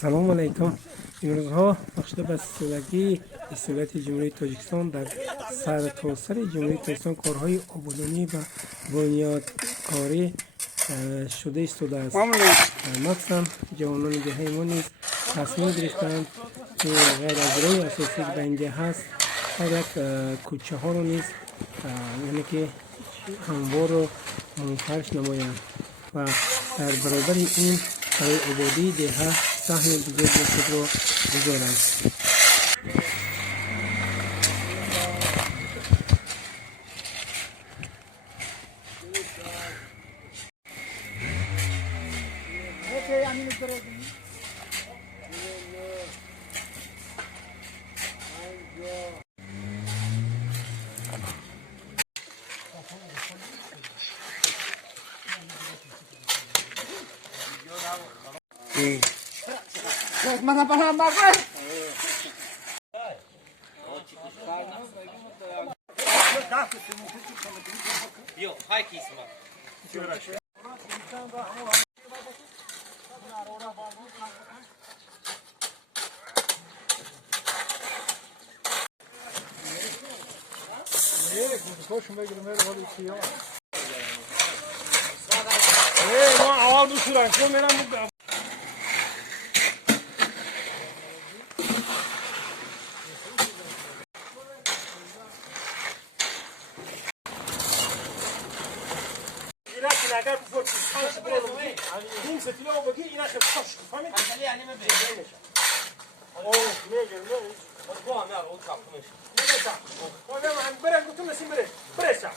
سلام علیکم. امروزها بخشیده به سالگی استقلال جمهوری تاجیکستان در سرتاسر جمهوری تاجیکستان کارهای آبادانی و بنیادکاری شده ایستاده است. مخصوصا جوانان دهه ما نیز تصمیم گرفتند که غیر از راه اساسی که به اینجا هست یک کوچه ها رو نیز یعنی که هموار و منفرش نمایند و در برابر این برای آبادی ده سهم بزرگ خود را گذارند. اگر بزرگ کارش بریم این ستیله او بگی اینا خیلی خوش فهمید خیلی یعنی من بگیرش او میگه نه او هم یار او چاپ میشه نه چاپ او من برم گفتم نسیم بره چاپ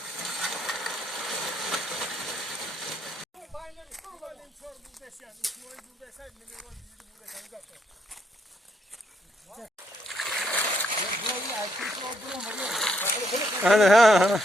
انا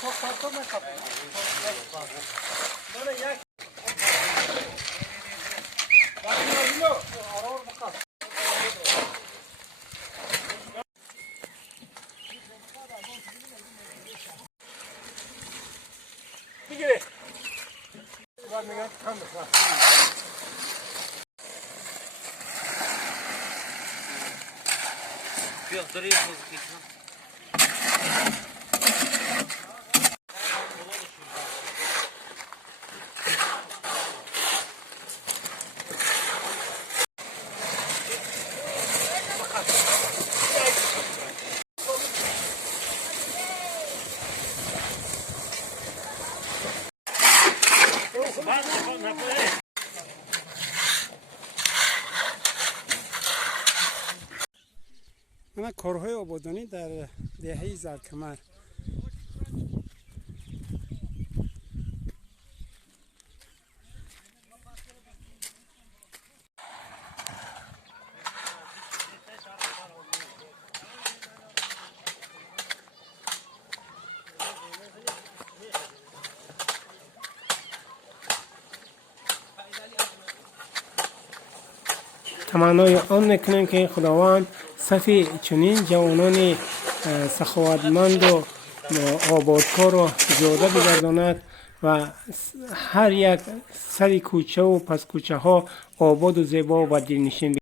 من کارهای آبادانی در دهه زرکمر تمنای آن میکنم که خداوند صفی چنین جوانان سخاوتمند و آبادکار را زیاده بگرداند و هر یک سر کوچه و پس کوچه ها آباد و زیبا و دلنشین